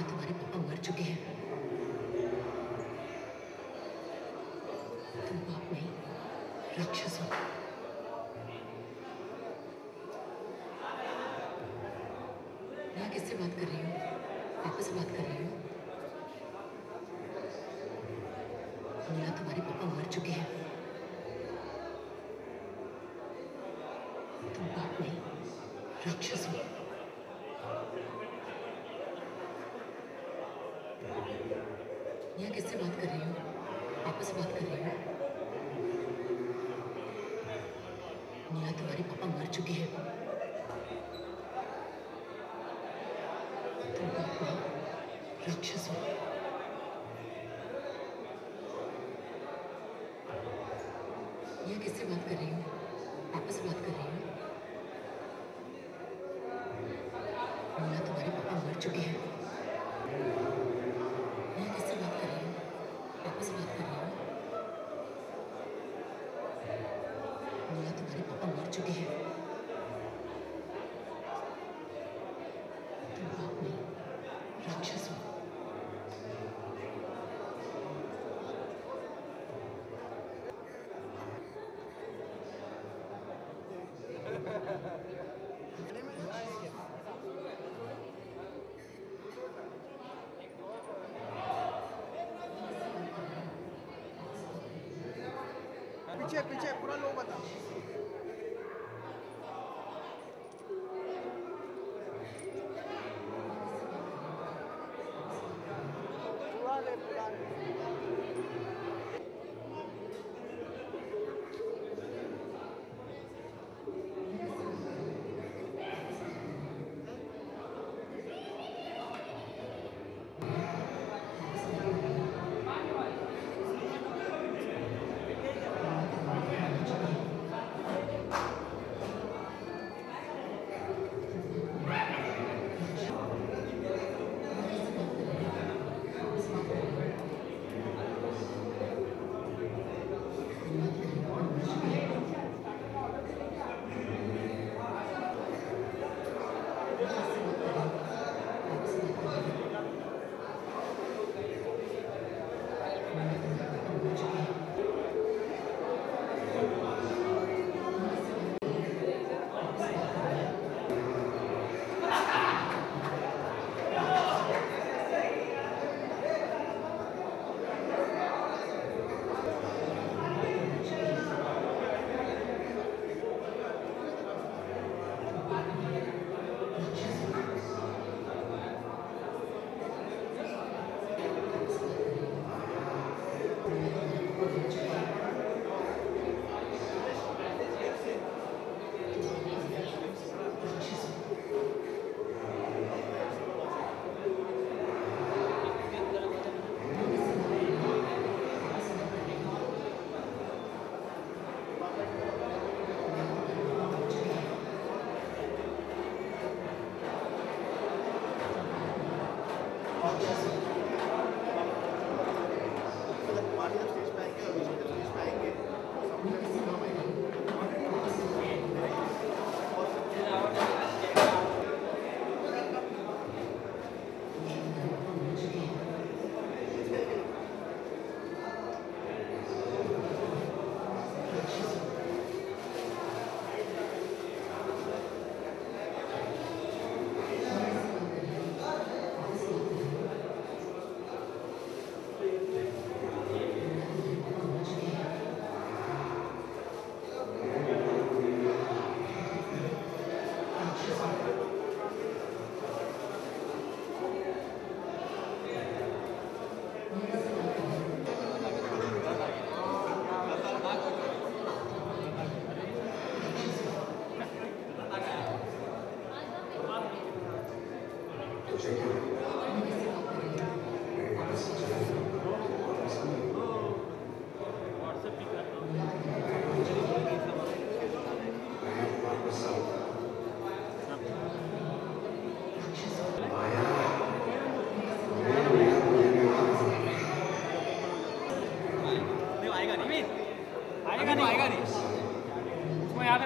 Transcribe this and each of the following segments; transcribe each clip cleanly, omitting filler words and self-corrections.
मुन्ना, तुम्हारे पापा मर चुके हैं। तुम पाप नहीं, राक्षस हो। मैं किससे बात कर रही हूँ? पापा से बात कर रही हूँ। मुन्ना, तुम्हारे पापा मर चुके हैं। तुम पाप नहीं, राक्षस हो। मैं किससे बात कर रही हूँ? पापा से बात कर रही हूँ। मुन्ना, तुम्हारे पापा मर चुके हैं। तुम पाप नहीं, राक्षस हो। मैं किससे बात कर रही हूँ? पापा से बात कर रही हूँ। मुन्ना, तुम्हारे पापा मर चुके हैं। मैं किससे बात कर रही हूँ? पापा से बात कर रही हूँ। मुन्ना, तुम्हारे पापा मर चुके हैं। तुम पाप नहीं, राक्षस हो। पीछे पीछे पूरा लो बता। पूरा ले पूरा ले।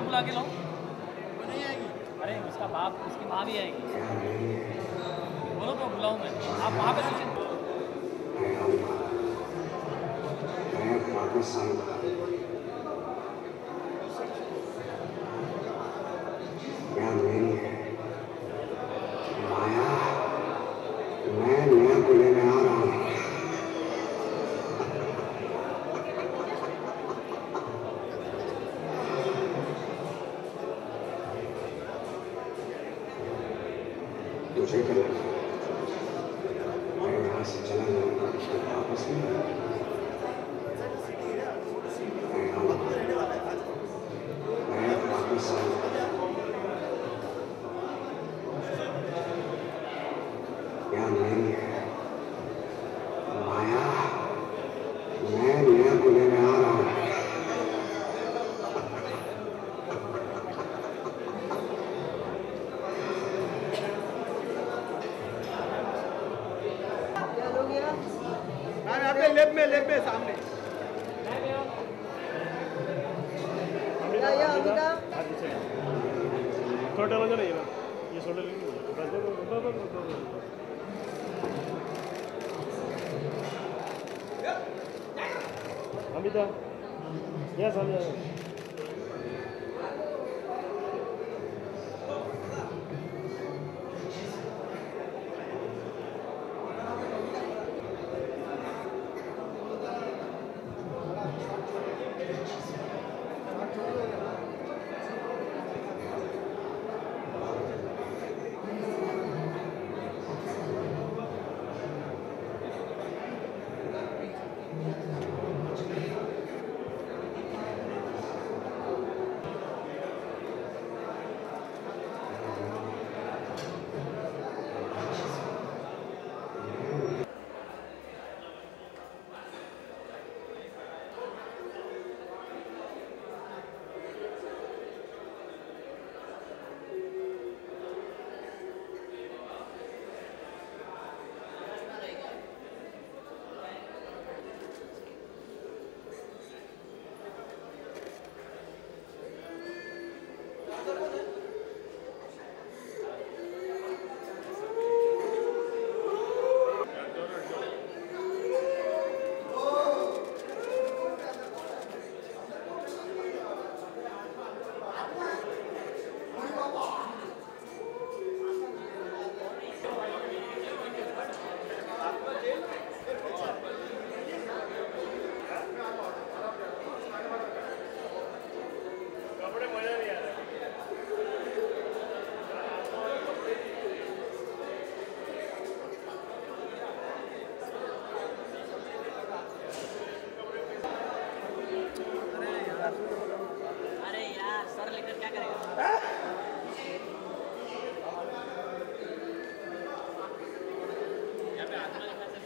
बुला के लाओ। नहीं आएगी। अरे उसका बाप उसकी माँ भी आएगी। बोलो तो बुलाऊँ मैं, आप वहाँ पे नीचे। मैं पाकिस्तान क्या मेरी है माया, मैं नया को लेने आ रहा हूँ। तुझे क्या लगता है मैं यहाँ से चला जाऊंगा तो वापस नहीं आऊंगा? मैं आऊंगा, मैं वापस आऊंगा। क्या मेरी है माया, मैं नया को लेने आ रहा हूँ। हाँ यहाँ पे लेफ्ट में सामने या अमिता थोड़ा टहलो जरा ये ना, ये सोल्डर लेंगे बस अमिता यस अमिता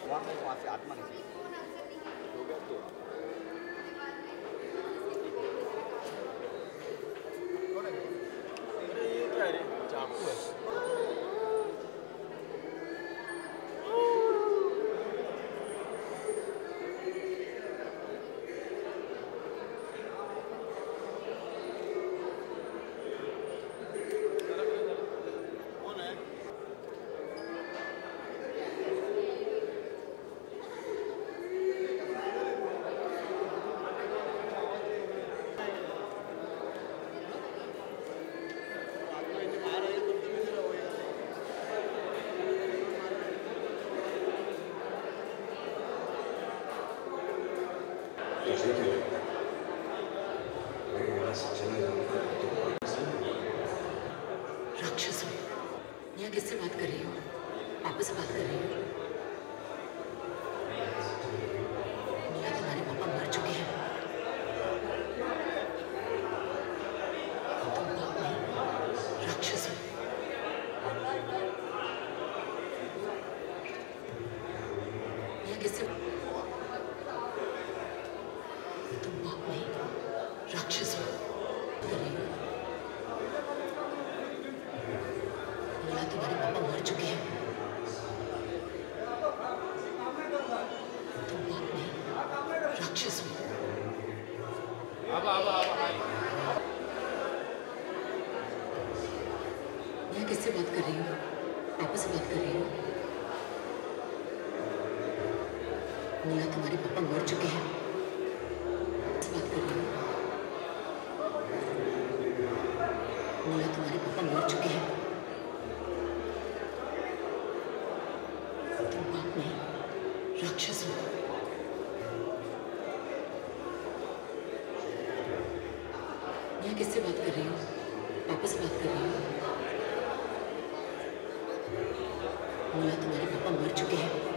वहाँ से आत्मा निकली हो गया तो ये क्या है रे चाकू है तुझे क्या लगता है मैं यहाँ से चला जाऊंगा तो वापस नहीं आऊंगा? राक्षसों, यहाँ किससे बात कर रही हो? पापा से बात कर रही हो? यहाँ तुम्हारे पापा मर चुके हैं। तुम पाप नहीं, राक्षस हो। यहाँ किससे तुम पाप नहीं, राक्षस हो। कर रही हो? यहाँ तुम्हारे पापा मर चुके हैं। तुम पाप नहीं, राक्षस हो। यहाँ किससे बात कर रही हो? पापा से बात कर रही हो? बोला तुम्हारे पापा मर चुके हैं। से बात कर रही हूँ। बोला तुम्हारे पापा मर चुके हैं। तुम पाप नहीं, राक्षस हो। मैं किससे बात कर रही हूँ? पापा से बात कर रही हूँ। बोला तुम्हारे पापा मर चुके हैं।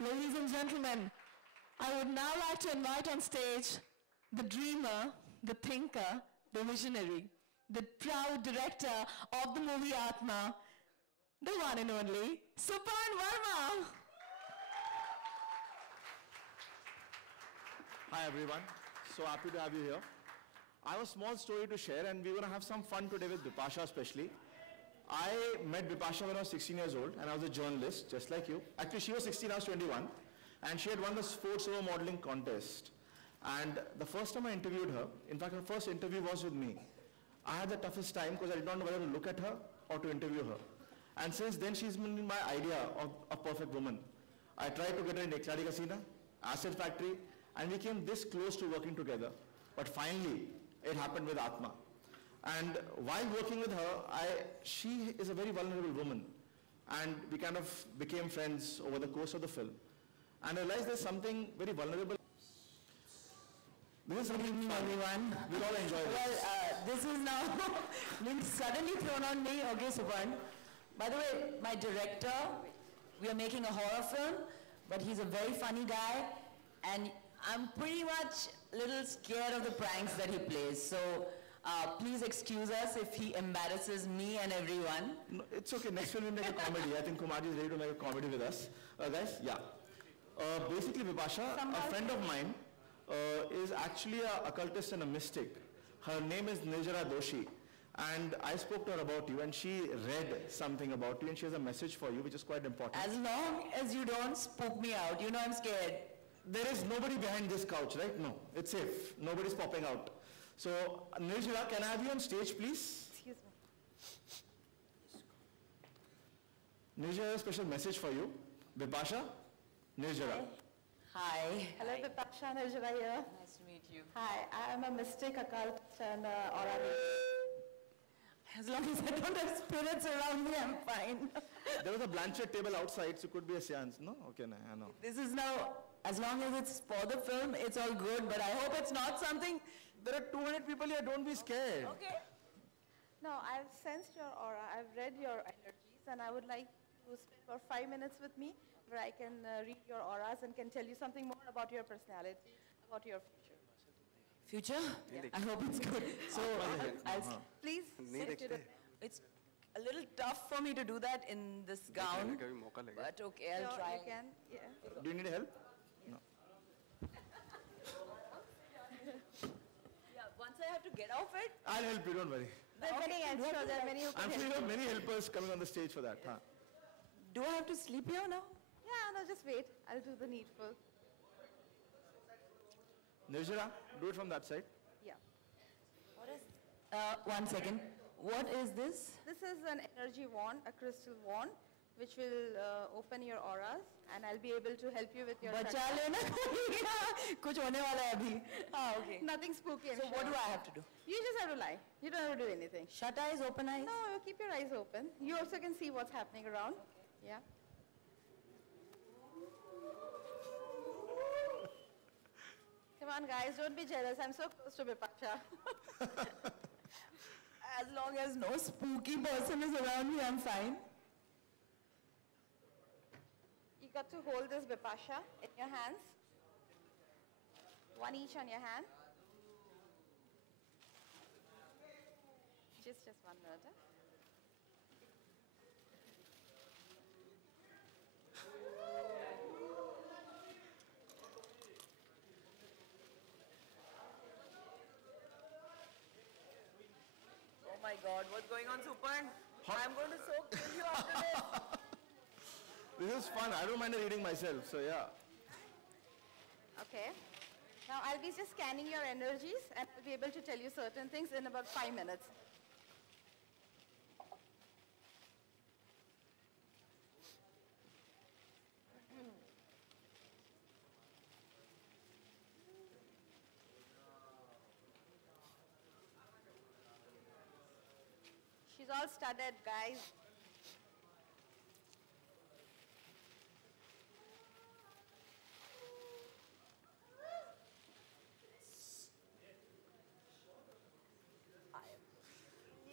Ladies and gentlemen, I would now like to invite on stage the dreamer, the thinker, the visionary, the proud director of the movie Atma, the one and only Suparn Verma. Hi everyone, so happy to have you here. I have a small story to share and we're going to have some fun today with Bipasha especially. I met Bipasha when I was 16 years old and I was a journalist just like you. Actually she was 16, I was 21 and she had won the sports over modeling contest. And the first time I interviewed her, in fact her first interview was with me. I had the toughest time because I did not know whether to look at her or to interview her. And since then she's been my idea of a perfect woman. I tried to get her in Ek Saadi Hasina, Acid Factory, and we came this close to working together. But finally, it happened with Atma. And while working with her, she is a very vulnerable woman. And we kind of became friends over the course of the film. And I realized there's something very vulnerable. This is something fun. Everyone. We'll all enjoy this. Well, this is now being suddenly thrown on me. Okay, Suparn. By the way, my director, we are making a horror film, but he's a very funny guy, and I'm pretty much a little scared of the pranks that he plays. So please excuse us if he embarrasses me and everyone. No, it's okay. Next film we'll make a comedy. I think Kumarji is ready to make a comedy with us. Guys, yeah. Basically, Bipasha, a friend of mine, is actually an occultist and a mystic. Her name is Nirjara Doshi. And I spoke to her about you and she read something about you and she has a message for you which is quite important. As long as you don't spook me out, you know I'm scared. There is nobody behind this couch, right? No, it's safe. Nobody's popping out. So, Nirjara, can I have you on stage, please? Excuse me. Nirjara has a special message for you. Bipasha, Nirjara. Hi. Hello, Bipasha, Nirjara here. Nice to meet you. Hi, I am a mystic, occultist, and aura reader. As long as I don't have spirits around me, I'm fine. There was a Blanchett table outside, so it could be a seance. No? Okay, no, I know. This is now, as long as it's for the film, it's all good, but I hope it's not something. There are 200 people here, don't be scared. Okay. No, I've sensed your aura, I've read your energies, and I would like to spend about 5 minutes with me where I can read your auras and can tell you something more about your personality, about your future. Future? Yeah. I hope it's good. So, Please sit to the... it's a little tough for me to do that in this gown, but okay, I'll Sure, try. you can, yeah. Do you need help? No. Yeah, once I have to get off it. I'll help you, don't worry. There are many, I'm sure there are many who can I'm sure you help have many helpers coming on the stage for that. Huh? Do I have to sleep here now? Yeah, no, just wait. I'll do the needful. Nirjara, do it from that side. Yeah. What is... one second. What is this? This is an energy wand, a crystal wand, which will open your auras, and I'll be able to help you with your... बचा लेना कुछ होने वाला है अभी. Ah, okay. Nothing spooky, I'm So what sure. do I have to do? You just have to lie. You don't have to do anything. Shut eyes, open eyes? No, you keep your eyes open. You also can see what's happening around. Yeah. Come on, guys, don't be jealous. I'm so close to Bipasha. As long as no spooky person is around me, I'm fine. You got to hold this Bipasha in your hands. One each on your hand. Just 1 minute. Huh? Oh my God, what's going on, Suparn? I'm going to kill you after this. This is fun. I don't mind reading myself, so yeah. Okay. Now I'll be just scanning your energies and I'll be able to tell you certain things in about 5 minutes. She's all studded, guys.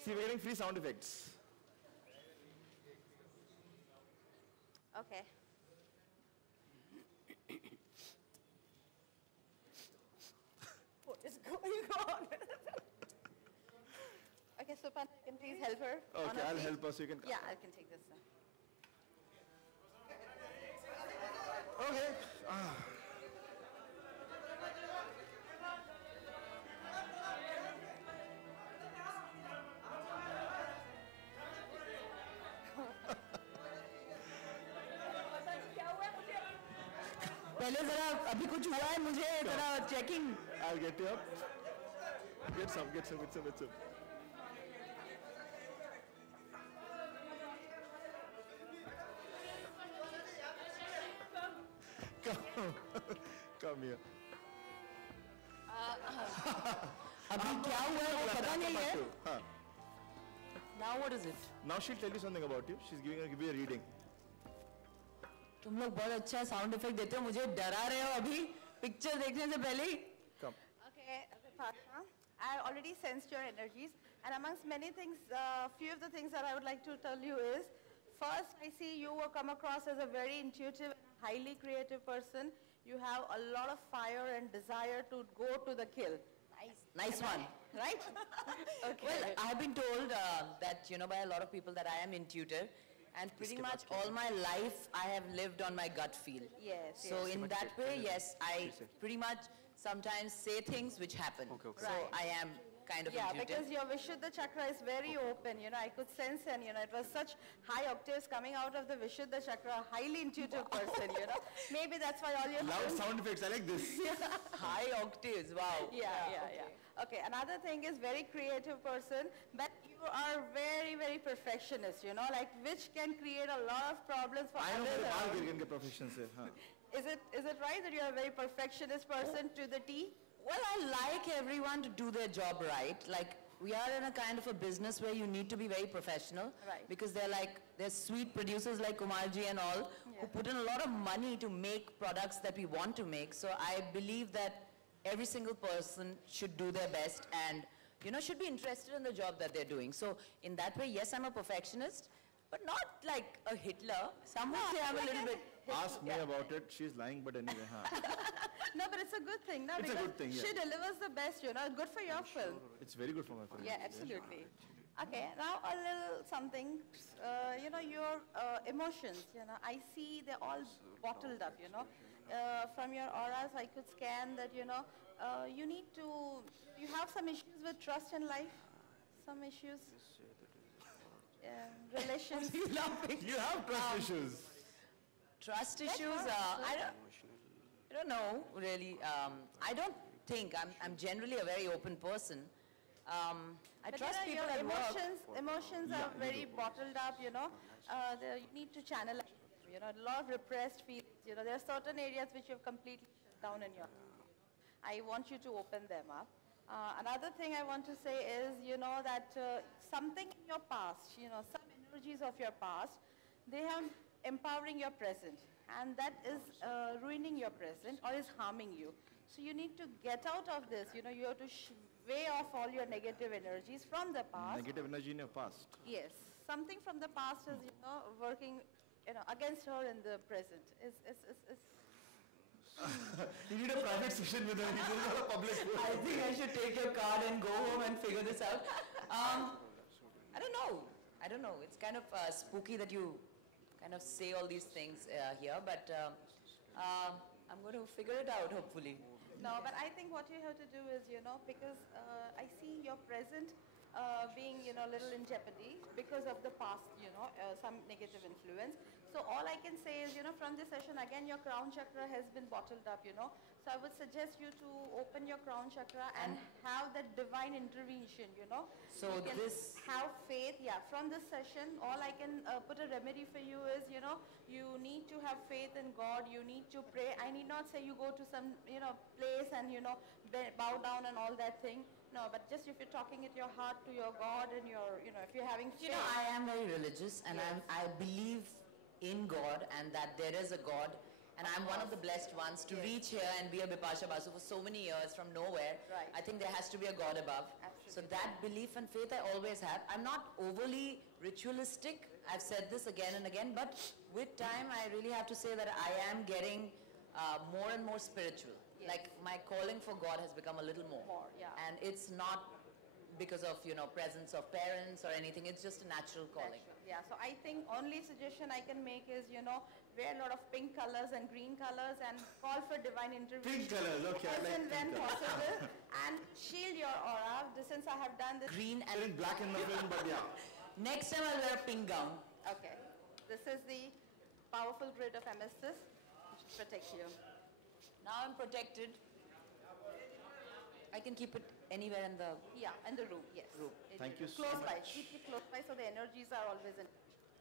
See, we're getting free sound effects. Okay. Supan, you can please help her. on Okay, her I'll feet. help her so you can. Yeah, I can take this now. Okay. पहले जरा अभी कुछ हुआ है मुझे जरा checking. I'll get you up. Get some, get some, get some, get some. Come, come here. अभी क्या हुआ है वो पता नहीं है. हाँ. Now what is it? Now she'll tell you something about you. She's give you a reading. तुम लोग बहुत अच्छा साउंड इफेक्ट देते हो, मुझे डरा रहे हो अभी पिक्चर देखने से पहले ही. Come. Okay, Vipasha, I already sensed your energies, and amongst many things, few of the things that I would like to tell you is, first, I see you will come across as a very intuitive, highly creative person. You have a lot of fire and desire to go to the kill. Nice one. Right? Okay. Well, I have been told that, you know, by a lot of people that I am intuitive, and pretty much all my life I have lived on my gut feel. Yes, So yes. in that way, yes, I pretty much sometimes say things which happen. So Right. I am kind of Yeah, intuitive. because your Vishuddha chakra is very open, you know, I could sense, and you know, it was such high octaves coming out of the Vishuddha chakra, highly intuitive person, you know. Maybe that's why all your Loud friends- sound effects. I like this. High octaves, wow. Yeah. Okay, another thing is very creative person, but you are very, very perfectionist, you know, like which can create a lot of problems for I know others मेरे बाल around. गिर गए इनके profession से. हाँ. Is it right that you are a very perfectionist person to the T? Well, I like everyone to do their job right. Like, we are in a kind of a business where you need to be very professional. Right. Because there's sweet producers like Kumarji and all who put in a lot of money to make products that we want to make. So I believe that every single person should do their best and, you know, should be interested in the job that they're doing. So in that way, yes, I'm a perfectionist, but not like a Hitler. Some would say I'm a little bit... Ask me about it. She's lying, but anyway. हाँ. No, but it's a good thing, no? It's a Because good thing, yeah. she delivers the best, you know, good for your film. It's very good for my film. Yeah, absolutely. Okay, now a little something, you know, your emotions, you know, I see they're all bottled up, you know. From your auras, I could scan that, you know, you have some issues with trust in life, some issues, relations. You laughing? You have trust issues. Trust issues, I don't know, really. I don't think, I'm generally a very open person. I But trust you people know, at your work. emotions are very bottled up, you know. You need to channel, you know, a lot of repressed feelings. You know, there are certain areas which you have completely shut down in your life. I want you to open them up. Another thing I want to say is, you know, that something in your past, you know, some energies of your past, they have empowering your present, and that is ruining your present or is harming you. So you need to get out of this. You know, you have to weigh off all your negative energies from the past. Negative energy in your past. Yes, something from the past is, you know, working, you know, against her in the present. You need a private session with her. This is not a public forum. I think I should take your card and go home and figure this out. I don't know. It's kind of spooky that you kind of say all these things here, but I'm going to figure it out, hopefully. No, but I think what you have to do is, you know, because I see your present being, you know, a little in jeopardy because of the past, you know, some negative influence. So all I can say is, you know, from this session, again, your crown chakra has been bottled up, you know. So I would suggest you to open your crown chakra and have that divine intervention, you know. So You can this- have faith, yeah. From this session, all I can put a remedy for you is, you know, you need to have faith in God. You need to pray. I need not say you go to some, you know, place and, you know, bow down and all that thing. No, but just if you're talking at your heart to your God and your, you know, if you're having faith. You know, I am very religious and Yes. I believe in God and that there is a God. And I'm one of the blessed ones to Yes. reach here and be a Bipasha Basu for so many years from nowhere. Right. I think there has to be a God above. So Absolutely. that belief and faith I always have. I'm not overly ritualistic. I've said this again and again, but with time I really have to say that I am getting more and more spiritual. Yes. Like my calling for God has become a little more. More, yeah. And it's not because of, you know, presence of parents or anything. It's just a natural calling. Natural. Yeah, so I think only suggestion I can make is, you know, wear a lot of pink colors and green colors and call for divine intervention. Pink colors, okay, I As like and when pink colors. possible. And shield your aura. Since I have done this. Green You're in and black in the film, but yeah. next time I'll wear a pink gown. Okay. This is the powerful grid of amethyst, which will protect you. Now I'm protected. I can keep it anywhere in the... Yeah, in the room, yes. Thank you so Close by. much. Keep it close by so the energies are always in.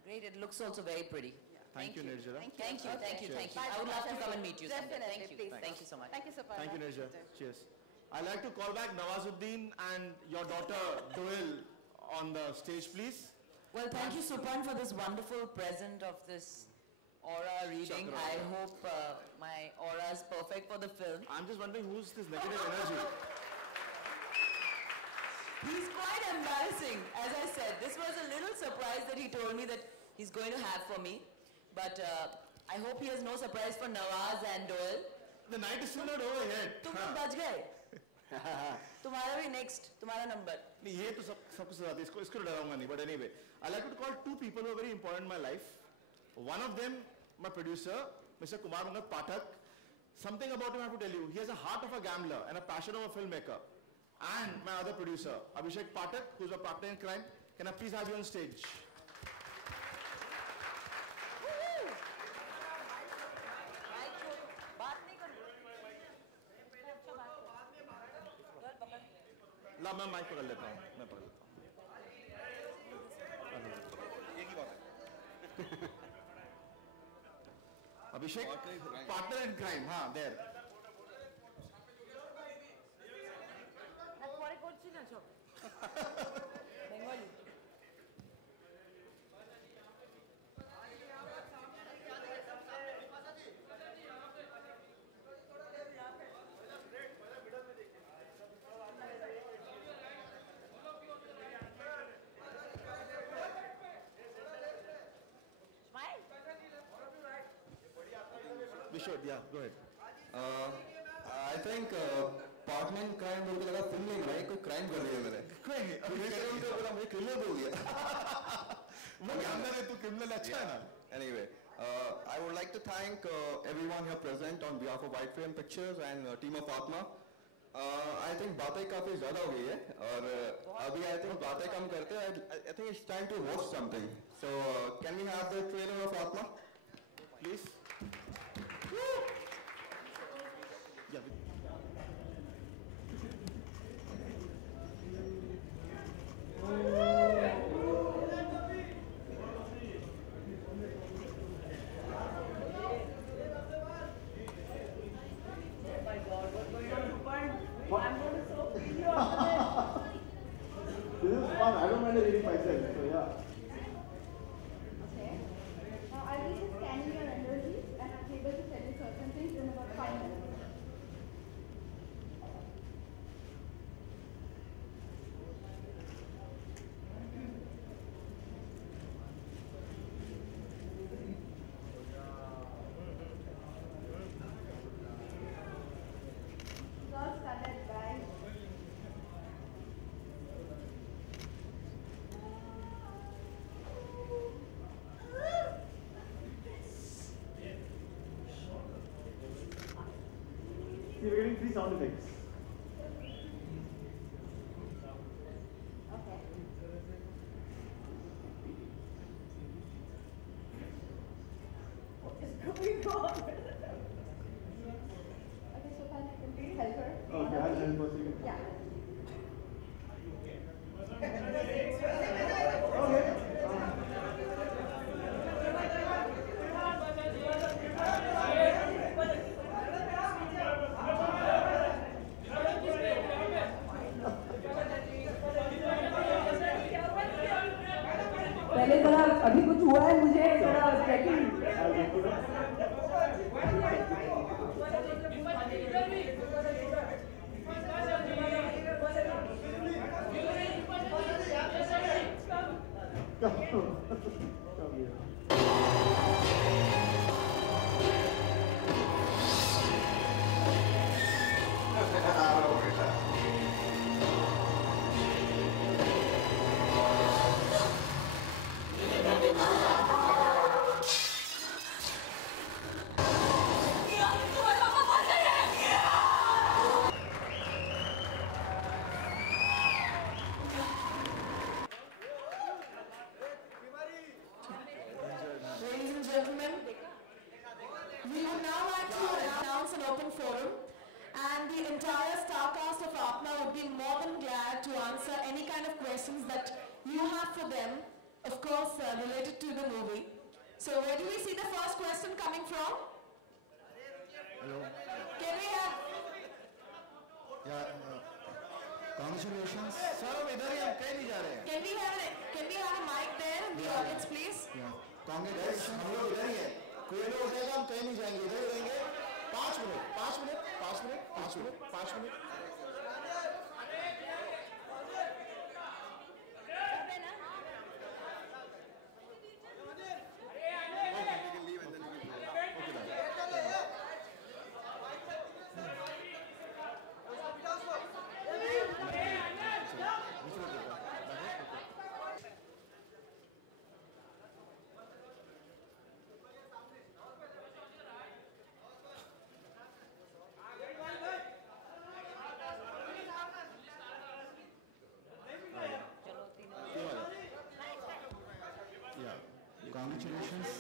Great, it looks also very pretty. Thank you, Nirjala. Thank you, thank you, thank you. Bye, I would love to Bye. come and meet you someday. Definitely, Thank you. please. Thank you so much. Thank you, Suparna. Thank you, Nirja. Cheers. I'd like to call back Nawazuddin and your daughter, Doel, on the stage, please. Well, thank you, Supan, for this wonderful present of this aura reading. Chakra. I hope my aura is perfect for the film. I'm just wondering who's this negative energy? He's quite embarrassing. As I said, this was a little surprise that he told me that he's going to have for me. But I hope he has no surprise for Nawaz and Doel. The night is still not over yet. तुम लोग बच गए तुम्हारा भी next तुम्हारा number नहीं ये तो सबसे ज़्यादा इसको डराऊंगा नहीं. But anyway, I like to call two people who are very important in my life. One of them, my producer, Mr. Kumar Mangat Pathak. Something about him I have to tell you. He has a heart of a gambler and a passion of a filmmaker. And my other producer, Abhishek Pathak, who's a partner in crime. Can I please have you on stage? ला मैं mic पकड़ लेता हूँ. मैं पकड़ लेता हूँ. Abhishek, partner in crime. हाँ, there. Bengali We should, yeah, go ahead. I think partner in crime बोल के लगा फिल्म नहीं बनाई कोई क्राइम कर दिया मैंने बोला मुझे क्रिमिनल बोल दिया वो गैम्बलर है, तू क्रिमिनल अच्छा है ना. Anyway, I would like to thank everyone here present on behalf of White Frame Pictures and team of Atma. I think बातें काफी ज्यादा हो गई है और अभी I think बातें कम करते हैं. I think it's time to watch something. So can we have the trailer of Atma? Please. Yeah. This is fun. I don't mind reading myself. So yeah. Okay. Now I'll be just scanning your energies and I'll be able to tell you certain things in about 5 minutes. It's all started, guys. You're getting 3 sound effects. Okay. What is going on? Okay, so can you please help her? Okay, I'll help for a second. Yeah. पहले थोड़ा अभी कुछ हुआ है मुझे थोड़ा checking Come here. entire star cast of Apna would be more than glad to answer any kind of questions that you have for them, of course related to the movie. So where do we see the first question coming from? Hello. Can we have... Yeah, congratulations. Sir, हम इधर ही हम कहीं नहीं जा रहे हैं. Can we have a mic there in the audience, please? Yeah. Congratulations. हम लोग इधर ही हैं. कोई लोग उठेगा हम कहीं नहीं जाएंगे. इधर ही रहेंगे. 5 minute. 5 minute. 5 minute. 5 minute. 5 minute. Congratulations.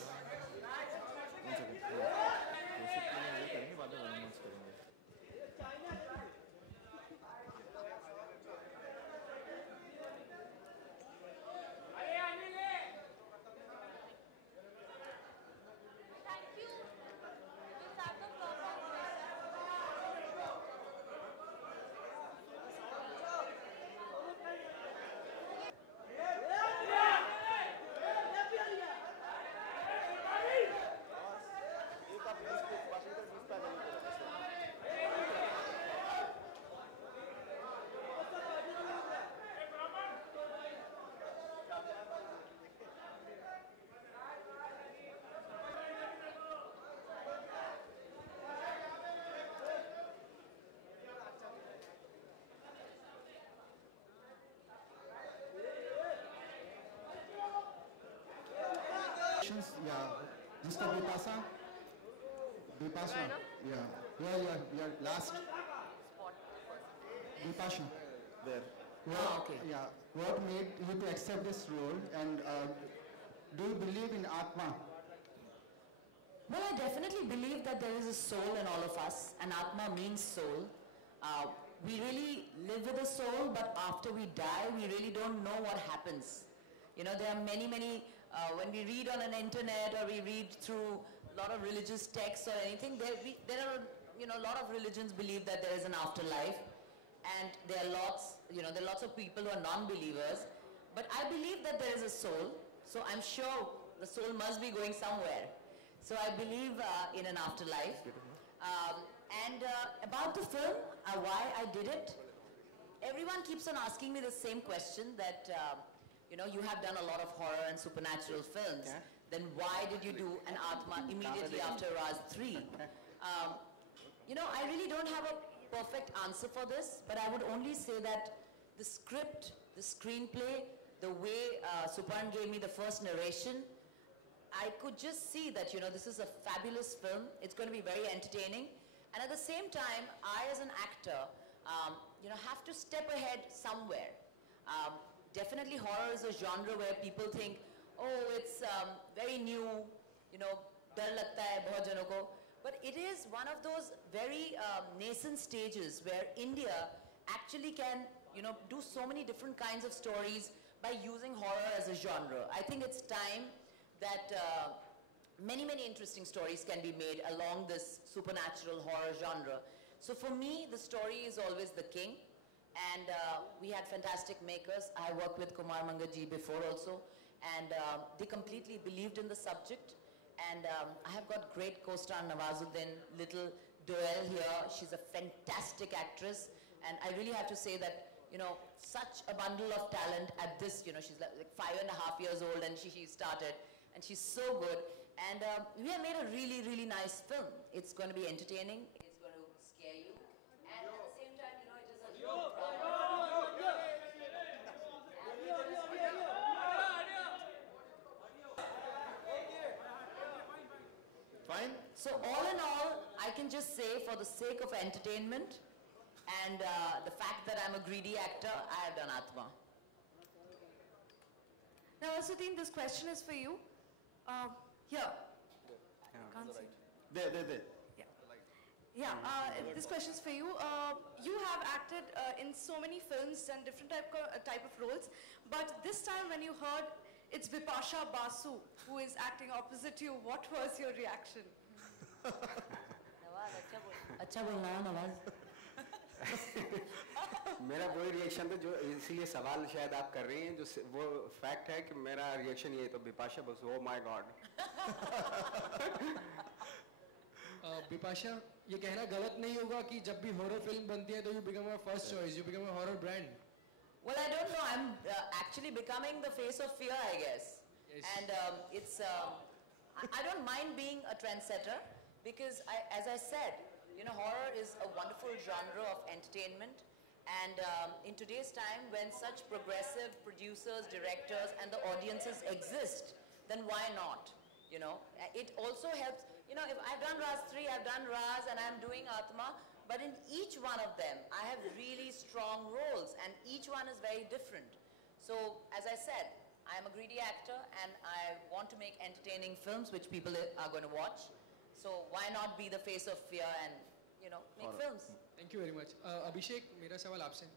Yeah, Mr. Bipasa. Bipasa. Yeah. Last. Bipasa. There. Okay. Yeah. What made you to accept this role, and do you believe in Atma? Well, I definitely believe that there is a soul in all of us, and Atma means soul. We really live with a soul, but after we die, we really don't know what happens. You know, there are many, when we read on an internet or we read through a lot of religious texts or anything, there are, a lot of religions believe that there is an afterlife, and there are lots of people who are non-believers, but I believe that there is a soul, so I'm sure the soul must be going somewhere. So I believe in an afterlife. About the film, why I did it, everyone keeps on asking me the same question that, you have done a lot of horror and supernatural films. Okay. Then why did you do an Atma immediately after Raz 3? I really don't have a perfect answer for this, but I would only say that the script, the screenplay, the way Suparn gave me the first narration, I could just see that, this is a fabulous film. It's going to be very entertaining. And at the same time, I as an actor, have to step ahead somewhere. Definitely horror is a genre where people think, oh, it's very new, dar lagta hai bahut janon ko. But it is one of those very nascent stages where India actually can, do so many different kinds of stories by using horror as a genre. I think it's time that many interesting stories can be made along this supernatural horror genre. So for me, the story is always the king. And we had fantastic makers. I worked with Kumar Mangaji before also. And they completely believed in the subject. And I have got great co-star Nawazuddin, little Doel here. She's a fantastic actress. And I really have to say that, such a bundle of talent at this, she's like 5.5 years old and she started. And she's so good. And we have made a really nice film. It's going to be entertaining. It's going to scare you. And at the same time, it is a Fine? So all in all, I can just say for the sake of entertainment and the fact that I'm a greedy actor, I have done Atma. Now, Asuddin, this question is for you. Here. Can't see. There. Yeah. Yeah, this question is for you. You have acted in so many films and different type of roles, but this time when you heard it's Bipasha Basu who is acting opposite you, what was your reaction? अच्छा बोलना है नवाज. मेरा वही reaction था जो इसीलिए सवाल शायद आप कर रही हैं, जो वो फैक्ट है कि मेरा रिएक्शन ये तो Bipasha Basu, oh my God. Bipasha, ये कहना गलत नहीं होगा कि जब भी हॉरर फिल्म बनती है तो you become a first choice, you become a horror brand. Well, I don't know. I'm actually becoming the face of fear, I guess. Yes. And I don't mind being a trendsetter because, as I said, you know, horror is a wonderful genre of entertainment. And in today's time, when such progressive producers, directors, and the audiences exist, then why not? You know, it also helps. You know, if I've done Raz 3, I've done Raz, and I'm doing Atma. But in each one of them, I have really strong roles, and each one is very different. So, as I said, I'm a greedy actor, and I want to make entertaining films which people are going to watch. So, why not be the face of fear and, you know, make films? Thank you very much. अभिषेक, मेरा सवाल आपसे.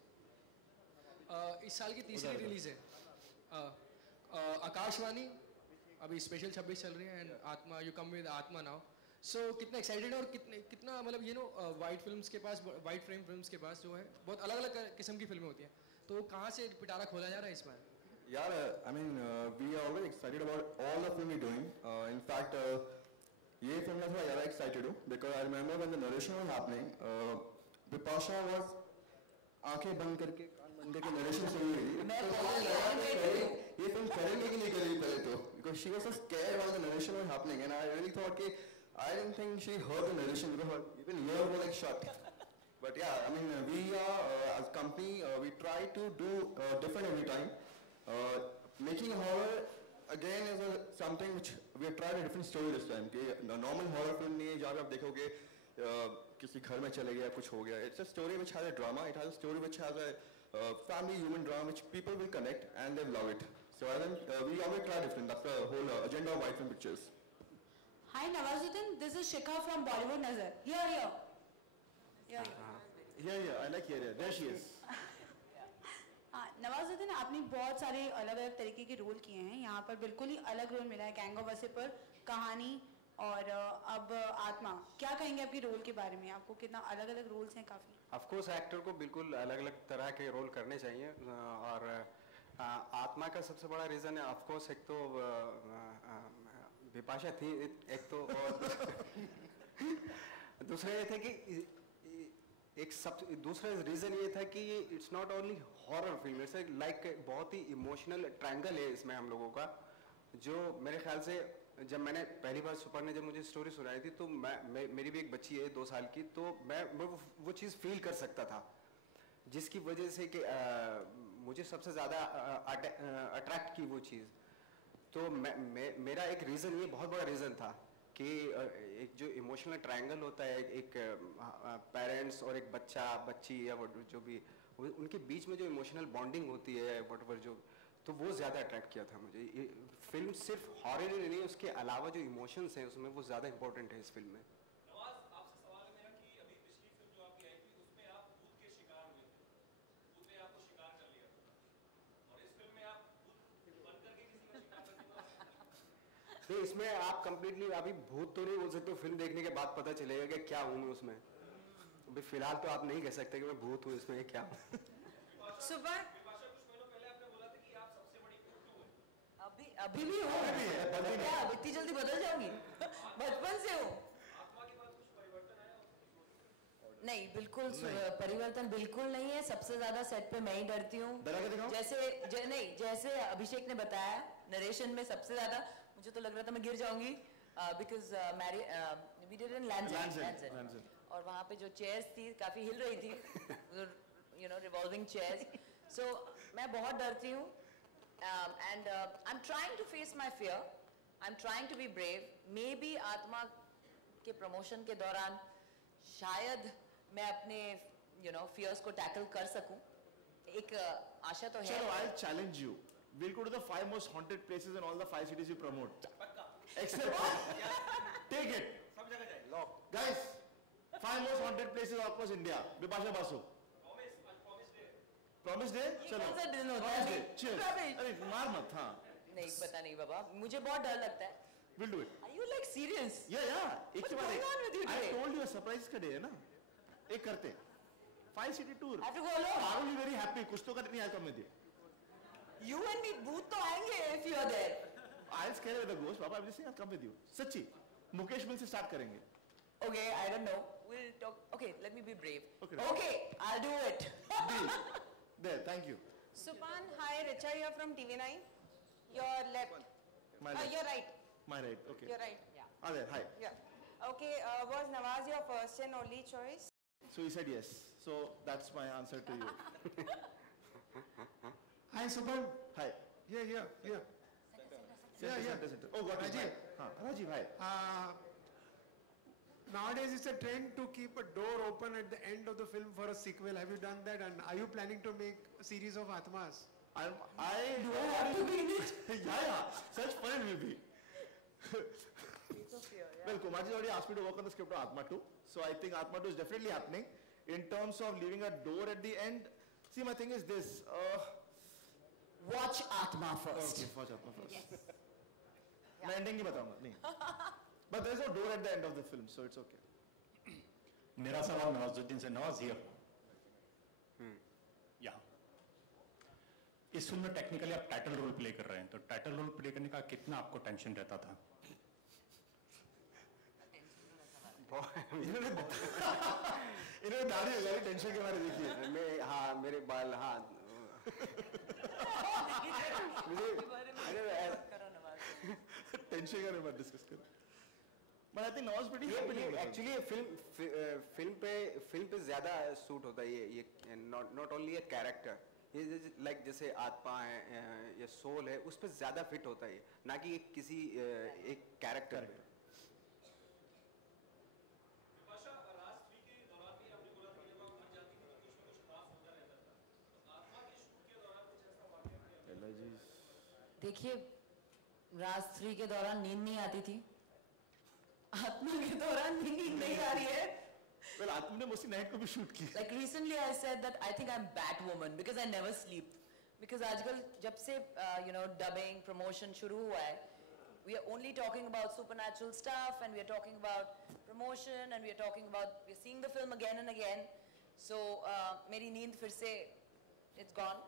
इस साल की तीसरी release है. आकाशवाणी अभी special 26 चल रही है, एंड आत्मा, यू कम विद आत्मा नाउ. सो कितना एक्साइटेड और कितना मतलब यू नो वाइट फिल्म्स के पास, वाइट फ्रेम फिल्म्स के पास जो है बहुत अलग अलग किस्म की फिल्में होती हैं, तो कहाँ से पिटारा खोला जा रहा है इस बार? यार, I mean, we are already excited about all the film we're doing. In fact, ये फिल्म में थोड़ा ज़्यादा excited हूँ because I remember when the narration was happening, Bipasha was आंखें बंद करके कान बंद करके narration सुन रही थी. ये फिल्म करेंगे कि नहीं करेंगे पहले तो, because she was so scared while the narration was happening, and I really thought कि I didn't think she heard the narration because even ears were like shut. But yeah, I mean, we are as a company, we try to do different every time. Making horror again is something which we have tried a different story this time. The normal horror film नहीं है जहाँ पे आप देखोगे किसी घर में चले गया कुछ हो गया. It's a story which has a drama. It has a story which has a family human drama which people will connect and they love it. So I think we always try different. That's the whole agenda of White Film Pictures. Hi Nawazuddin, this is Shikha from Bollywood Nazar. Here. Yeah, I like here. There she is. Nawazuddin, आपने बहुत सारे अलग अलग तरीके के role किए हैं. यहाँ पर बिल्कुल ही अलग रोल मिला है, गैंग ऑफ वसेपुर, कहानी और अब आत्मा. क्या कहेंगे आपके रोल के बारे में? आपको कितना अलग अलग रोल्स हैं? काफ़ी. ऑफ कोर्स एक्टर को बिल्कुल अलग अलग तरह के रोल करने चाहिए, और आत्मा का सबसे बड़ा रीज़न है ऑफ कोर्स एक तो बिपाशा थी एक तो, और दूसरा ये था कि दूसरा रीज़न ये था कि it's not only horror film, it's like बहुत ही इमोशनल ट्रायंगल है इसमें हम लोगों का, जो मेरे ख्याल से जब मैंने पहली बार सुपर ने जब मुझे स्टोरी सुनाई थी तो मेरी भी एक बच्ची है 2 साल की, तो मैं वो चीज़ फील कर सकता था, जिसकी वजह से कि मुझे सबसे ज़्यादा अट्रैक्ट की वो चीज़. तो मेरा एक रीज़न, ये बहुत बड़ा रीज़न था कि एक जो इमोशनल ट्रायंगल होता है, एक पेरेंट्स और एक बच्ची या जो भी उनके बीच में जो इमोशनल बॉन्डिंग होती है वटएवर, जो तो वो ज़्यादा अट्रैक्ट किया था मुझे. ये फिल्म सिर्फ हॉरर ही नहीं, उसके अलावा जो इमोशंस हैं उसमें वो ज़्यादा इंपॉर्टेंट है इस फिल्म में. नवाज, आपसे सवाल है मेरा कि अभी पिछली फिल्म जो आपकी आई थी उसमें आप भूत के शिकार हुए थे, भूत ने आपको शिकार कर लिया था, और इस फिल्म में आप भूत बन करके किसी का शिकार करने तो इसमें आप कंप्लीटली अभी भूत तो नहीं बोल सकते, फिल्म देखने के बाद पता चलेगा कि क्या हूँ मैं उसमें. अभी फिलहाल तो आप नहीं कह सकते कि मैं भूत हूँ इसमें क्या हूँ. सुबह अभी भी हूँ क्या? इतनी जल्दी बदल जाऊंगी? बचपन से हूँ. नहीं, बिल्कुल परिवर्तन बिल्कुल नहीं है. सबसे ज्यादा सेट पे मैं ही डरती हूँ. जैसे अभिषेक ने बताया, नरेशन में सबसे ज्यादा मुझे तो लग रहा था मैं गिर जाऊंगी, बिकॉज वी डिड इन लैंडसेट, और वहाँ पे जो चेयर्स थी काफी हिल रही थी, यू नो, रिवॉल्विंग चेयर्स. सो मैं बहुत डरती हूँ. And I'm trying to face my fear. I'm trying to be brave. Maybe आत्मा के प्रमोशन के दौरान शायद मैं अपने fears को tackle कर सकूं. एक आशा तो है. चलो, I'll challenge you. We'll go to the 5 most haunted places in all the 5 cities you promote. Except take it. Guys, 5 most haunted places across India. Bipasha Basu. Promise day. चलो. कौन सा दिन होता Promise है? day. Cheers. Rubbish. अरे मार मत हाँ. नहीं पता नहीं बाबा, मुझे बहुत डर लगता है. We'll do it. Are you like serious? Yeah. एक के बाद going on with you एक. I today? told you a surprise का day है ना. एक करते. 5 city tour. I have to go alone. I will be very happy. कुछ तो करनी है come with you. You and me booth तो आएंगे if you are there. I'll scare with the ghost. Papa, I'm just saying I'll come with you. सच्ची. मुकेश मिल से start करेंगे. Okay, I don't know. We'll talk. Okay, let me be brave. Okay. Okay, I'll do it. Deal. There. Thank you. Supan, hi, Richa here from TV9. Your left. My left. You're right. My right. Okay. You're right. Ah, there. Hi. Yeah. Okay, was Nawaz your first and only choice? So he said yes. So that's my answer to you. Hi, Supan. Hi. Yeah. Center. Oh, got it. Rajiv. Rajiv, hi. Nowadays, it's a trend to keep a door open at the end of the film for a sequel. Have you done that? And are you planning to make a series of Atmas? Do I have to be in it? Yeah. Such fun it will be. Well, Kumarji already asked me to work on the script of Atma 2. So I think Atma 2 is definitely happening. In terms of leaving a door at the end, see, my thing is this. Watch Atma first. Okay, watch Atma first. Yes. मैं ending ही बताऊंगा नहीं. But there's no door at the end of the film, so it's okay. मेरा सवाल नवाजुद्दीन से. Nawaz here. यहाँ. इस film में technically आप टाइटल रोल प्ले कर रहे हैं, तो टाइटल रोल प्ले करने का कितना आपको टेंशन रहता था? इन्होंने दाढ़ी लगाई टेंशन के बारे में देखिए. हाँ मेरे बाल हाँ. टेंशन के बारे में डिस्कस करो. But I think Nawaz pretty happy. Actually film पे ज़्यादा सूट होता है ये not only a character. ये like जैसे आत्मा है या सोल है उस पे ज़्यादा फिट होता है ना कि किसी एक कैरेक्टर पे. देखिए राज 3 के दौरान नींद नहीं आती थी. आत्मा के दौरान भी नींद नहीं आ रही है. Well, आत्मा ने मुझसे नाइट को भी शूट की. Like recently I said that I think I'm Batwoman because I never sleep. Because आजकल जब से dubbing promotion शुरू हुआ है, we are only talking about supernatural stuff and we are talking about promotion and we are talking about we're seeing the film again and again. So मेरी नींद फिर से it's gone.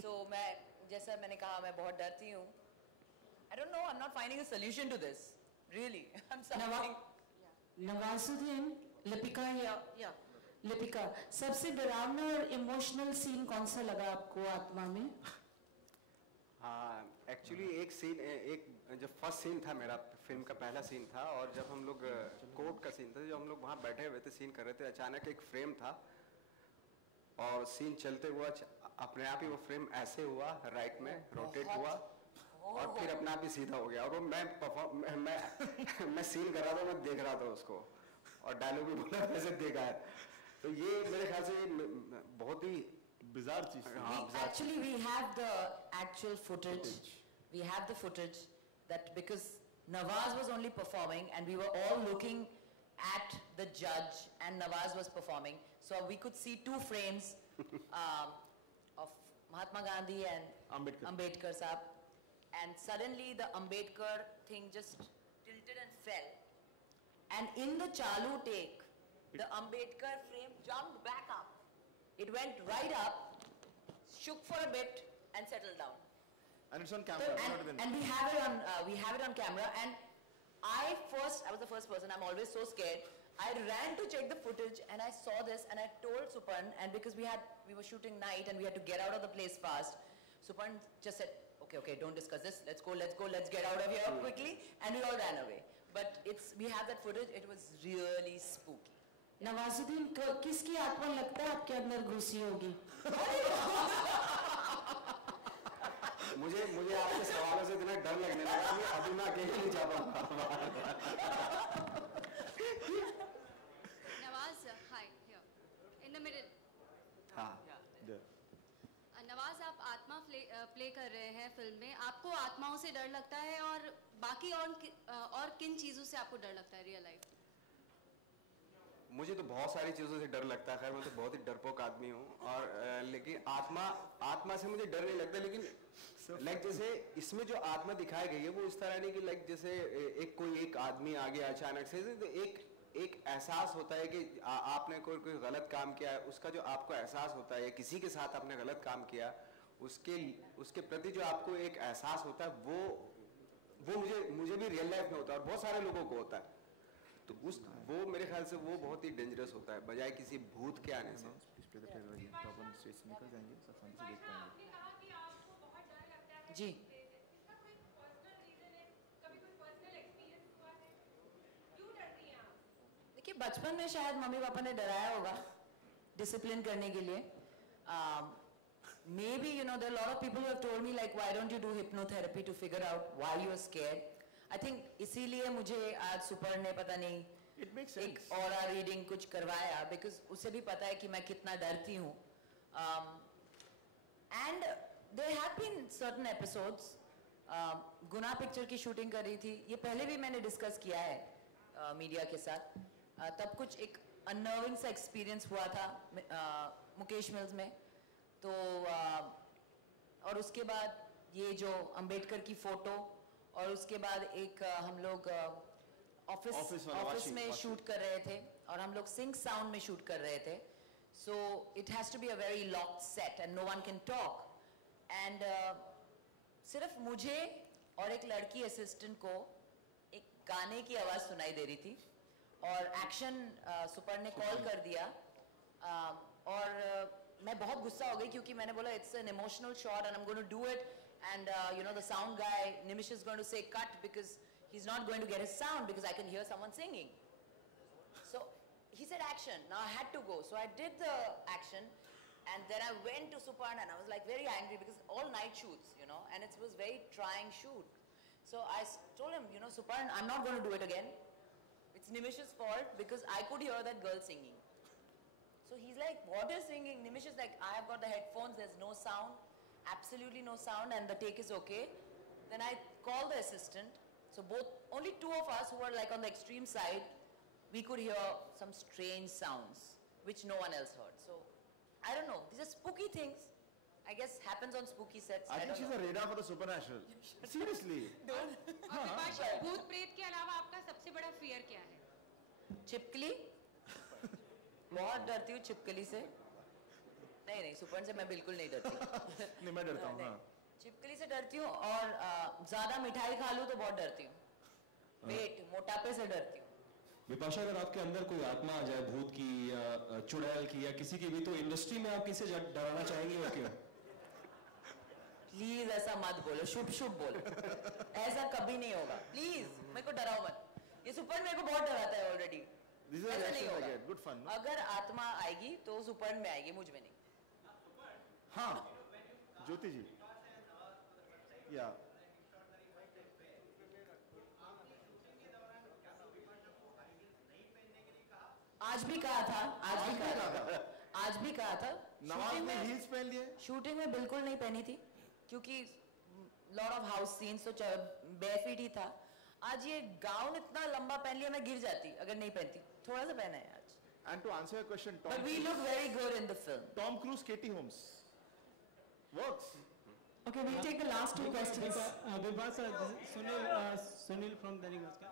So मैं जैसा मैंने कहा मैं बहुत डरती हूँ. I don't know. I'm not finding a solution to this. Really, I'm suffering. Nawazuddin, Lipika या लिपिका, सबसे डरावना और इमोशनल सीन कौन सा लगा आपको आत्मा में? हाँ, एक्चुअली एक जो फर्स्ट सीन था मेरा फिल्म का पहला सीन था और जब हम लोग कोर्ट का सीन था जब हम लोग वहाँ बैठे हुए थे सीन कर रहे थे अचानक एक फ्रेम था और सीन चलते हुआ अपने आप ही वो फ्रेम ऐसे हुआ राइट में रोटेट हुआ और फिर अपने आप ही सीधा हो गया और वो मैं सीन कर रहा था मैं देख रहा था उसको और डायलॉग भी बोला वैसे देखा है तो ये मेरे ख्याल से बहुत ही bizarre चीज. Actually, we have the actual footage. We have the footage that because Nawaz was only performing and we were all looking at the judge and Nawaz was performing, so we could see 2 frames of Mahatma Gandhi and Ambedkar Sahab, and suddenly the Ambedkar thing just tilted and fell, and in the chalu take, the Ambedkar frame jumped back up. It went right up, shook for a bit, and settled down. And it's on camera. And we have it on camera. And I was the first person. I'm always so scared. I ran to check the footage, and I saw this, and I told Supan. And because we were shooting night, and we had to get out of the place fast, Supan just said, "Okay, don't discuss this. Let's go. Let's get out of here quickly." And we all ran away. But we have that footage. It was really spooky. Nawazuddin किसकी आत्मा लगता है आपके अंदर घुसी होगी? मुझे आपके सवालों से इतना डर लगने लगा कि अभी मैं अकेले नहीं जा पाऊंगा. Nawaz, hi, here, in the middle. हाँ. नवाज आप आत्मा प्ले कर रहे हैं फिल्म में. आपको आत्माओं से डर लगता है और बाकी और किन चीजों से आपको डर लगता है रियल लाइफ? मुझे तो बहुत सारी चीज़ों से डर लगता है, खैर मैं तो बहुत ही डरपोक आदमी हूँ, और लेकिन आत्मा से मुझे डर नहीं लगता, लेकिन लाइक जैसे इसमें जो आत्मा दिखाई गई है वो इस तरह नहीं कि लाइक जैसे कोई एक आदमी आ गया अचानक से, तो एक एहसास होता है कि आपने कोई गलत काम किया है, उसका जो आपको एहसास होता है, किसी के साथ आपने गलत काम किया, उसके प्रति जो आपको एक एहसास होता है, वो मुझे भी रियल लाइफ में होता है और बहुत सारे लोगों को होता है। तो वो मेरे ख्याल से वो बहुत ही डेंजरस होता है बजाय किसी भूत के आने से। जी देखिए, बचपन में शायद मम्मी पापा ने डराया होगा डिसिप्लिन करने के लिए। Maybe, you know, there are a lot of people who have told me like, why don't you do hypnotherapy to figure out why you are scared? I think इसीलिए मुझे आज सुपर्ण ने पता नहीं एक ऑरा रीडिंग कुछ करवाया, because उसे भी पता है कि मैं कितना डरती हूँ। And there have been certain episodes. Guna picture की शूटिंग कर रही थी, ये पहले भी मैंने डिस्कस किया है मीडिया के साथ। तब कुछ एक अनर्विंग सा एक्सपीरियंस हुआ था मुकेश मिल्स में, तो और उसके बाद ये जो अंबेडकर की फोटो, और उसके बाद एक हम लोग ऑफिस में शूट कर रहे थे और हम लोग सिंक साउंड में शूट कर रहे थे। So it has to be a very locked set and no one can talk, and सिर्फ मुझे और एक लड़की असिस्टेंट को एक गाने की आवाज़ सुनाई दे रही थी, और एक्शन सुपर ने कॉल कर दिया, और मैं बहुत गुस्सा हो गई क्योंकि मैंने बोला it's an emotional shot and I am going to do it, and you know the sound guy Nimish is going to say cut because he is not going to get his sound because I can hear someone singing. So he said action. Now I had to go, so I did the action, and then I went to Suparn and I was like very angry because all night shoots, you know, and it was very trying shoot. So I told him, you know, Suparn, I'm not going to do it again. It's Nimish's fault because I could hear that girl singing. So he's like, what is singing? Nimish is like, I have got the headphones, there's no sound, absolutely no sound, and the take is okay. Then I called the assistant. So only two of us who were like on the extreme side, we could hear some strange sounds which no one else heard. So I don't know, these are spooky things. I guess happens on spooky sets. I think she's a radar for the supernatural. Seriously. और विपाशा, भूत प्रेत के अलावा आपका सबसे बड़ा fear क्या है? छिपकली. बहुत डरती हूँ छिपकली से. नहीं सुपर्ण से मैं बिल्कुल नहीं डरती. नहीं, मैं डरता हूँ. हाँ. छिपकली से डरती हूँ, और ज्यादा मिठाई खा लूँ तो बहुत डरती हूँ. पेट मोटापे से डरती हूँ. विपाशा, अगर आपके अंदर कोई आत्मा आ जाए भूत की या चुड़ैल की या किसी की भी, तो इंडस्ट्री में आप किसे डराना चाहेंगे और क्यों? प्लीज ऐसा मत बोलो, शुभ बोलो. ऐसा कभी नहीं होगा. प्लीज मेरे को डराओ मत. ये सुपर्ण मेरे को बहुत डराता है ऑलरेडी. ऐसा नहीं होगा. Good fun, no? अगर आत्मा आएगी तो सुपर्ण में आएगी, मुझ में नहीं. हाँ, ज्योति जी. या आज भी कहा था. नवाज ने हील्स पहन लिए. शूटिंग में बिल्कुल नहीं पहनी थी क्योंकि लॉट ऑफ हाउस सीन्स तो बेयर फीट ही था. आज ये गाउन इतना लंबा पहन लिया, मैं गिर जाती अगर नहीं पहनती. थोड़ा सा पहना है आज. And to answer your question, But we look very good in the film. Tom Cruise, Katie Holmes. Works. Okay, we'll take the last two questions. Vipasha, Sunil from Dainik Bhaskar.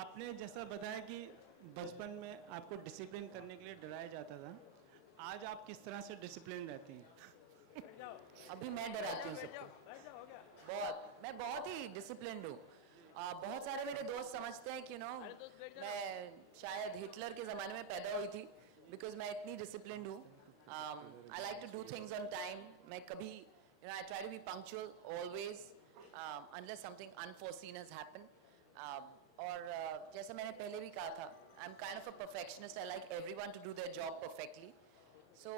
आपने जैसा बताया कि बचपन में आपको डिसिप्लिन करने के लिए डराया जाता था, आज आप किस तरह से डिसिप्लिन रहती हैं? अभी मैं डराती हूँ सबको बहुत. मैं बहुत ही डिसिप्लिन्ड हूँ. बहुत सारे मेरे दोस्त समझते हैं कि मैं शायद हिटलर के ज़माने में पैदा हुई थी बिकॉज मैं इतनी डिसिप्लिन्ड हूँ. I like to do things on time. मैं कभी I try to be punctual always unless something unforeseen has happen. और जैसा मैंने पहले भी कहा था, I am kind of a perfectionist. I like everyone to do their job perfectly. So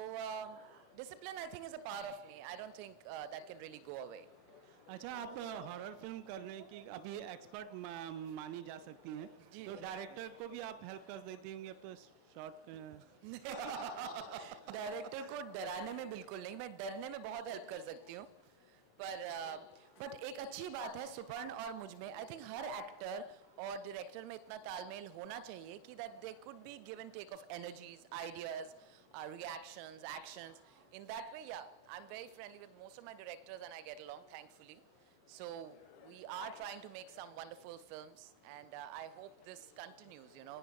discipline I think is a part of me. I don't think that can really go away. अच्छा, आप horror film करने की अभी expert मानी जा सकती हैं, तो डायरेक्टर को भी आप हेल्प कर देती होंगी अब तो शॉर्ट. डायरेक्टर को डराने में बिल्कुल नहीं, मैं डरने में बहुत हेल्प कर सकती हूँ. पर एक अच्छी बात है सुपर्ण और मुझ में, आई थिंक हर एक्टर और डायरेक्टर में इतना तालमेल होना चाहिए कि that there could be give and take of energies, ideas, reactions, actions. In that way, yeah, I'm very friendly with most of my directors and I get along, thankfully. So we are trying to make some wonderful films, and I hope this continues, you know.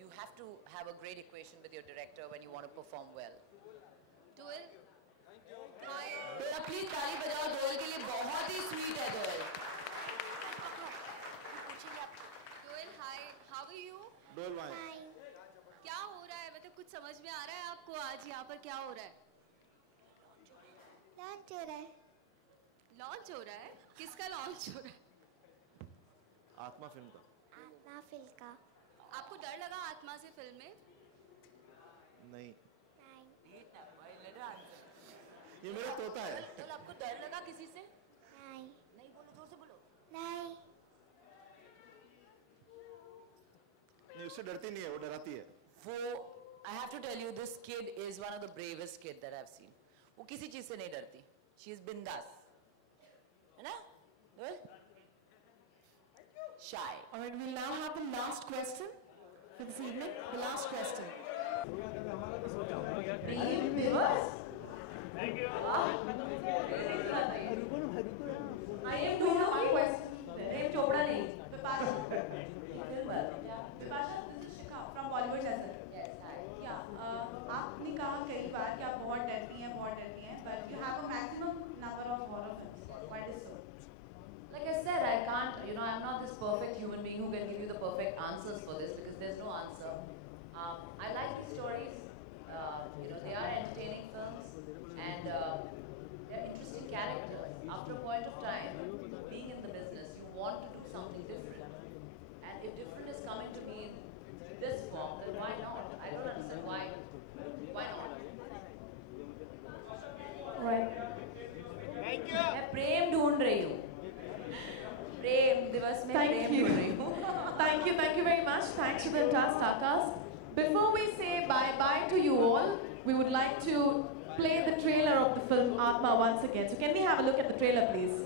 You have to have a great equation with your director when you want to perform well. Doel? बेटा please ताली बजाओ दोल के लिए, बहुत ही sweet है दोल. Doel, hi. How are you? Doel, why? क्या हो रहा है? मतलब कुछ समझ में आ रहा है आपको आज यहाँ पर क्या हो रहा है? लॉन्च हो रहा है. लॉन्च हो रहा है? किसका लॉन्च हो रहा है? आत्मा फिल्म का. आत्मा फिल्म का. आपको डर लगा आत्मा से फिल्म में? नहीं. नहीं. ये मेरा तोता है. तो आपको डर लगा किसी से? नहीं. नहीं बोलो, जोर से बोलो. नहीं. नहीं, उससे डरती नहीं है, वो डराती है. वो I have to tell you, this kid is one of the bravest kid that I've seen. वो किसी चीज से नहीं डरती. She is bindas. है ना? Well? Shy. All right, we'll now have the last question for this evening. The last question. Thank you. I am doing one question. Dev Chopra नहीं. Bipasha, this is Shikha from Bollywood Center. Yes, hi. Yeah, आपने कहा कई बार कि आप बहुत डरती हैं, but you have a maximum number of horror films. Why is so? Like I said, I can't, you know, I'm not this perfect human being who can give you the perfect answers for this because there's no answer. I like these stories. You know, they are entertaining films and they're interesting characters. After a point of time, being in the business, you want to do something different. And if different is coming to me in this form, then why not? I don't understand why. Why not? Right. Thank you. मैं प्रेम ढूंढ रही हूँ. प्रेम दिवस में प्रेम ढूंढ रही हूँ. Thank you very much. Thanks to the entire Starcast. Before we say bye-bye to you all, we would like to play the trailer of the film Atma once again. So can we have a look at the trailer, please?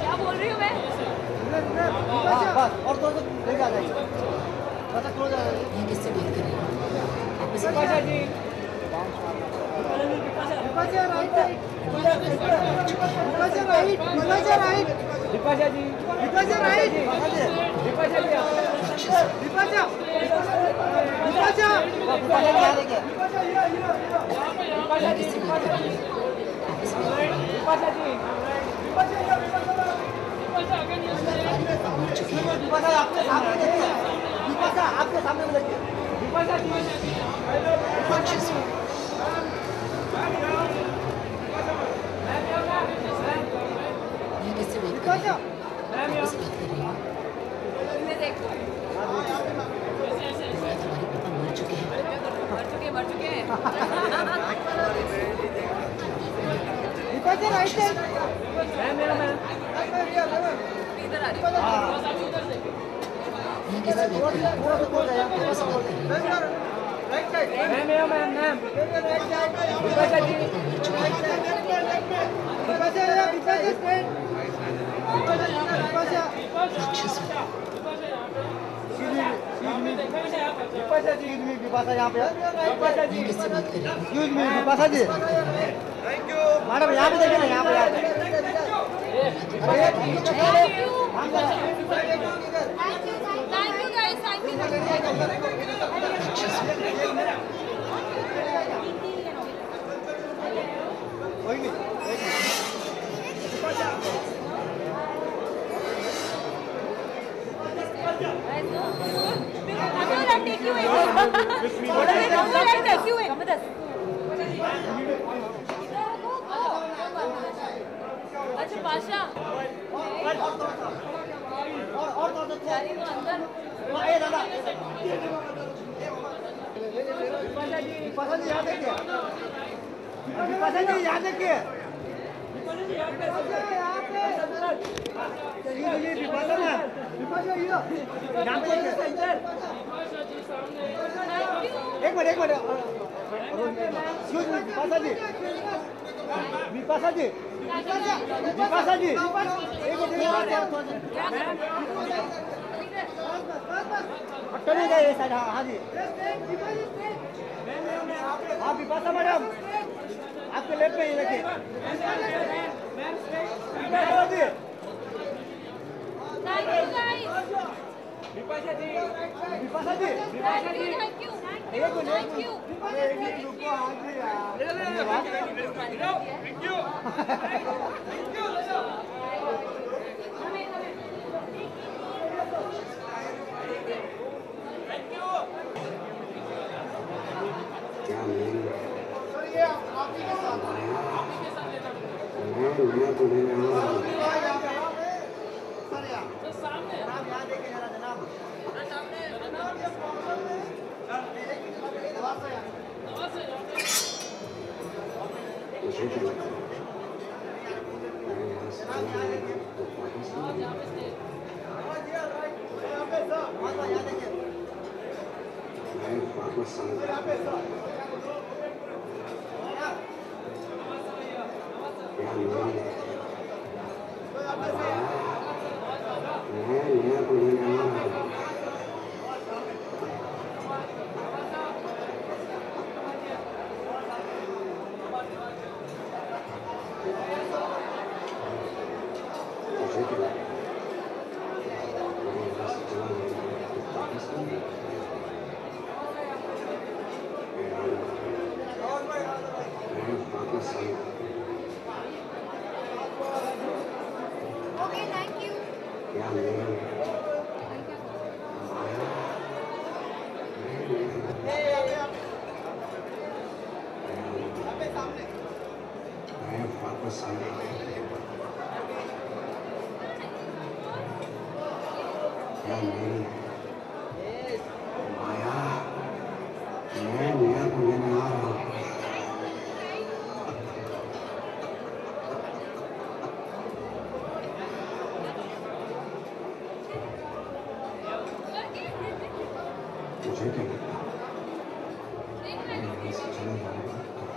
क्या बोल रही हूँ मैं? और तो लेके आ जाइए. बस क्लोज आ जाइए. ये किससे बात कर रही हो? Vipasha ji. Vipasha right. Vipasha right. Vipasha right. Vipasha ji. Vipasha right. Vipasha ji. Vipasha. Vipasha. Vipasha क्या लेके? विपाशा जी. विपाशा जी. विपाशा जी. विपाशा आपके सामने देखिए. विपाशा आपके सामने देखिए. विपाशा जी. ये किससे बात कर रही हो? आपस बात कर रही हो? तुम्हारे पापा मर चुके हैं. मर चुके हैं. विपाशा राइट है. मैम. इधर आ रही. ये किससे बात कर रही हो? आपस बात कर रही हो? Right side. Ma'am. Vipasha ji. Vipasha straight. Vipasha. Vipasha ji. Vipasha यहाँ पे. विपाशा जी. किससे बात कर रही हो? Excuse me. Vipasha ji. Thank you. Madam यहाँ पे देखिए ना. यहाँ पे. Thank you guys. Thank you. कोई नहीं. I'll take you in. I'll take you in. Come with us. अच्छा पाशा. और जारी वो अंदर. ये दादा. विपाशा जी यहाँ देखिए. विपाशा जी यहाँ देखिए. ये विपाशा ना. विपाशा यहाँ पे देखिए. एक मिनट एक्सक्यूज मी विपाशा जी नहीं गए ये साइड हाँ जी हाँ विपाशा मैडम आपके लेफ्ट में ही देखिए विपाशा जी थैंक यू मुझे क्या लगता है मैं यहाँ से चला जाऊंगा तो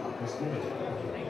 वापस नहीं आऊंगा